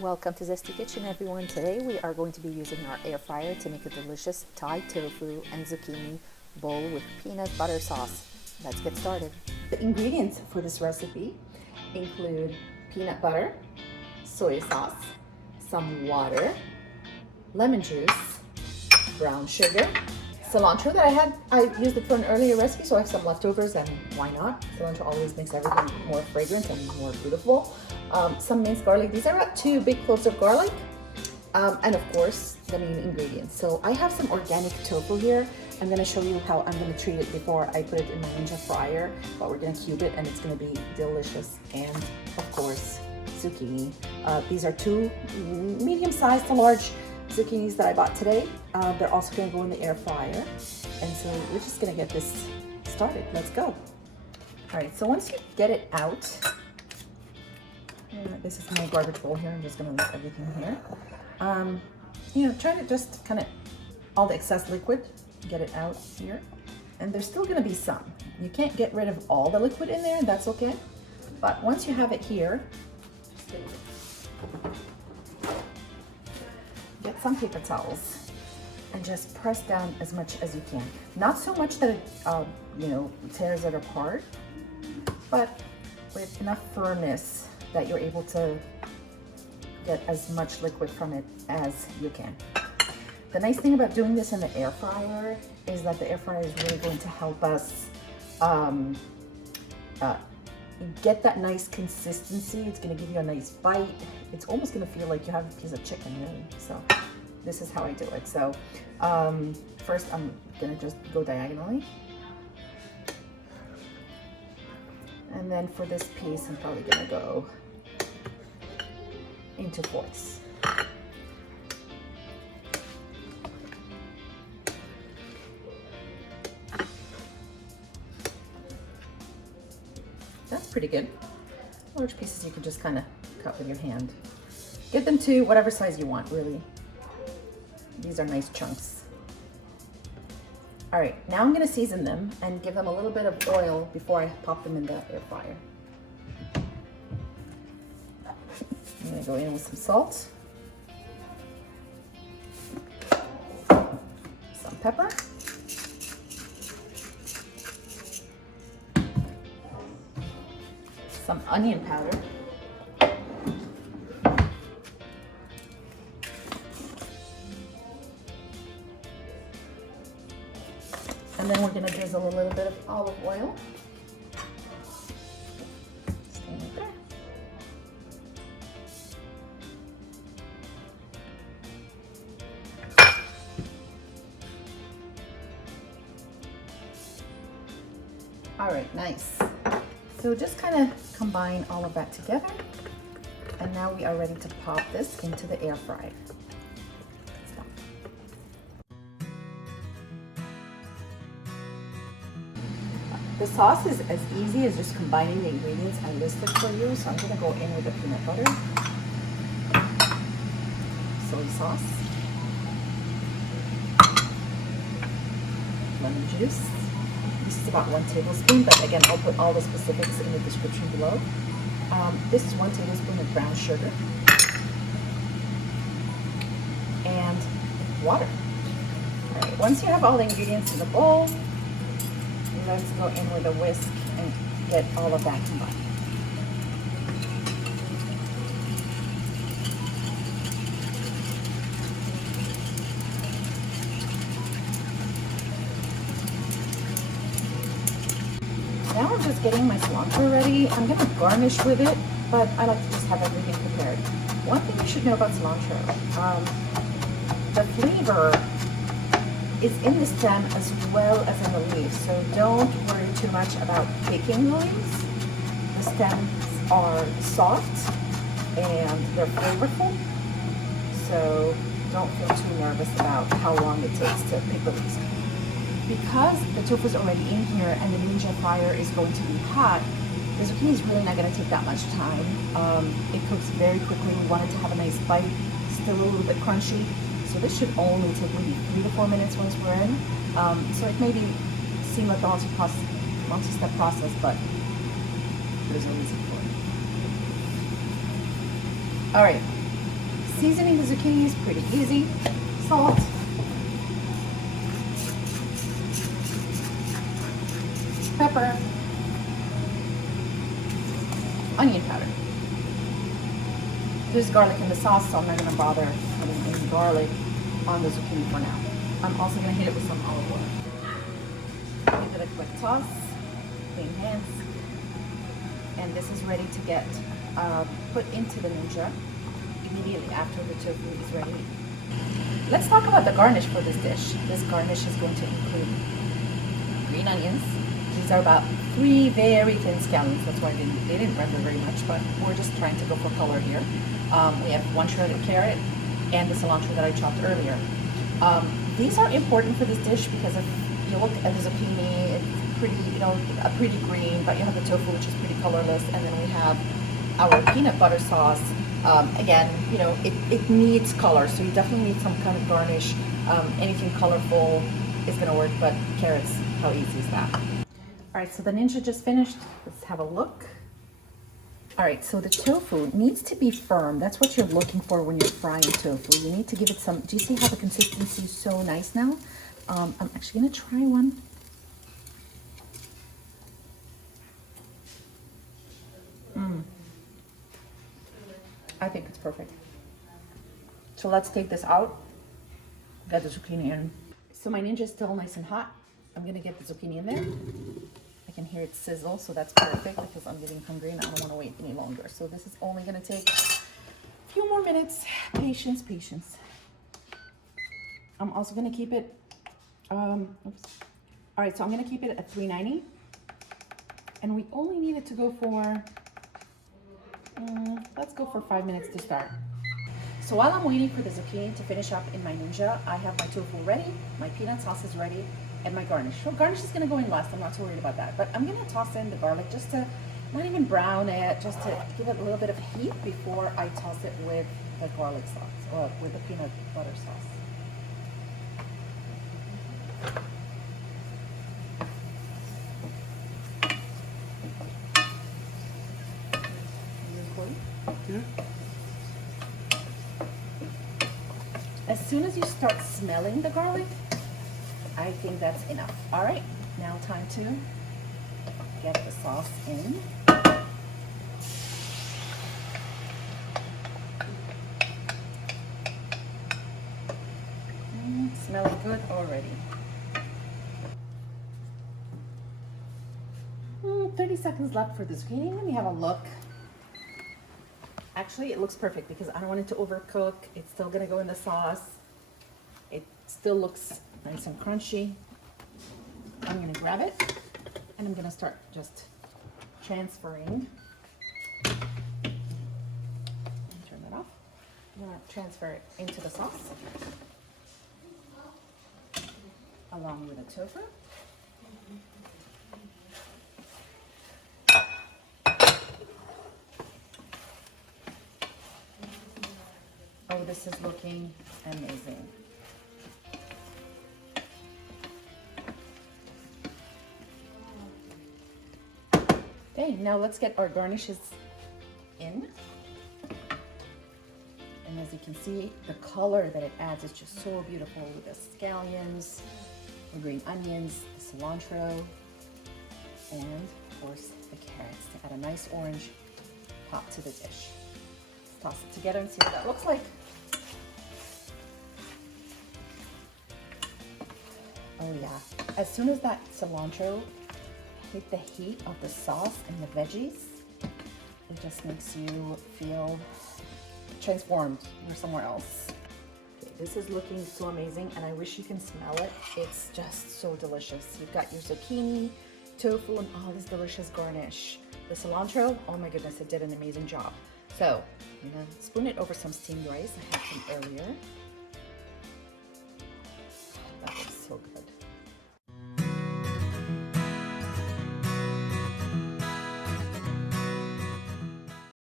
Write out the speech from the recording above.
Welcome to Zesty Kitchen, everyone. Today we are going to be using our air fryer to make a delicious Thai tofu and zucchini bowl with peanut butter sauce. Let's get started. The ingredients for this recipe include peanut butter, soy sauce, some water, lemon juice, brown sugar, cilantro that I used it for an earlier recipe, so I have some leftovers, and why not? Cilantro always makes everything more fragrant and more beautiful. Some minced garlic. These are about 2 big cloves of garlic. And of course, the main ingredients. So I have some organic tofu here. I'm gonna show you how I'm gonna treat it before I put it in my Ninja fryer, but we're gonna cube it and it's gonna be delicious. And of course, zucchini. These are 2 medium-sized to large zucchinis that I bought today. They're also gonna go in the air fryer. And so we're just gonna get this started. Let's go. All right, so once you get it out, this is my garbage bowl here. I'm just gonna leave everything here. Try to just kind of all the excess liquid, get it out here. And there's still gonna be some. You can't get rid of all the liquid in there, and that's okay. But once you have it here, get some paper towels and just press down as much as you can. Not so much that it, tears it apart, but with enough firmness that you're able to get as much liquid from it as you can. The nice thing about doing this in the air fryer is that the air fryer is really going to help us get that nice consistency. It's going to give you a nice bite. It's almost going to feel like you have a piece of chicken, really. So this is how I do it. So first I'm going to just go diagonally. And then for this piece, I'm probably going to go into fourths. That's pretty good. Large pieces you can just kind of cut with your hand. Get them to whatever size you want, really. These are nice chunks. All right, now I'm gonna season them and give them a little bit of oil before I pop them in the air fryer. I'm gonna go in with some salt, some pepper, some onion powder, and then we're going to drizzle a little bit of olive oil. Stay right there. All right, nice. So just kind of combine all of that together, and now we are ready to pop this into the air fryer. The sauce is as easy as just combining the ingredients I listed for you. So I'm going to go in with the peanut butter, soy sauce, lemon juice. This is about 1 tablespoon, but again, I'll put all the specifics in the description below. This is 1 tablespoon of brown sugar and water. All right, once you have all the ingredients in the bowl, let's go in with a whisk and get all of that combined. Now I'm just getting my cilantro ready. I'm going to garnish with it, but I like to just have everything prepared. One thing you should know about cilantro, the flavor is in the stem as well as in the leaves, so don't worry too much about picking the leaves. The stems are soft and they're flavorful, so don't feel too nervous about how long it takes to pick the leaves. Because the tofu is already in here and the Ninja fryer is going to be hot, the zucchini is really not going to take that much time. It cooks very quickly. We want it to have a nice bite, still a little bit crunchy. So this should only take maybe 3 to 4 minutes once we're in. So it may seem like a multi-step process, but there's a reason for it. All right, Seasoning the zucchini is pretty easy. Salt, pepper, onion powder. There's garlic in the sauce, so I'm not going to bother putting any garlic on the zucchini for now. I'm also going to hit it with some olive oil. Give it a quick toss, clean hands, and this is ready to get put into the ninja immediately after the tofu is ready. Let's talk about the garnish for this dish. This garnish is going to include green onions. These are about 3 very thin scallions. That's why they didn't render very much, but we're just trying to go for color here. We have 1 shredded carrot and the cilantro that I chopped earlier. These are important for this dish because if you look at the zucchini, it's pretty, a pretty green, but you have the tofu, which is pretty colorless, and then we have our peanut butter sauce. Again, it needs color, so you definitely need some kind of garnish. Anything colorful is gonna work, but carrots, how easy is that? All right, so the ninja just finished. Let's have a look. All right, so the tofu needs to be firm. That's what you're looking for when you're frying tofu. You need to give it some, do you see how the consistency is so nice now? I'm actually gonna try one. I think it's perfect. So let's take this out, get the zucchini in. So my ninja is still nice and hot. I'm gonna get the zucchini in there. I can hear it sizzle, so that's perfect because I'm getting hungry and I don't wanna wait any longer. So this is only gonna take a few more minutes. Patience, patience. I'm also gonna keep it, All right, so I'm gonna keep it at 390. And we only need it to go for, let's go for 5 minutes to start. So while I'm waiting for the zucchini to finish up in my ninja, I have my tofu ready, my peanut sauce is ready, and my garnish. So garnish is gonna go in last, I'm not too worried about that. But I'm gonna toss in the garlic just to, not even brown it, just to give it a little bit of heat before I toss it with the garlic sauce, or with the peanut butter sauce. Yeah. As soon as you start smelling the garlic, I think that's enough. All right, now time to get the sauce in. Smelling good already. 30 seconds left for the zucchini. Let me have a look. Actually, it looks perfect because I don't want it to overcook. It's still gonna go in the sauce. It still looks nice and crunchy. I'm gonna grab it and I'm gonna start just transferring. Turn that off. I'm gonna transfer it into the sauce along with the tofu. Oh, this is looking amazing. Okay, now let's get our garnishes in. And as you can see, the color that it adds is just so beautiful with the scallions, the green onions, the cilantro, and of course the carrots to add a nice orange pop to the dish. Toss it together and see what that looks like. Oh yeah, as soon as that cilantro hit the heat of the sauce and the veggies, it just makes you feel transformed. You're somewhere else. Okay, this is looking so amazing and I wish you can smell it. It's just so delicious. You've got your zucchini, tofu, and all this delicious garnish. The cilantro, oh my goodness, it did an amazing job. So I'm gonna spoon it over some steamed rice. I had some earlier.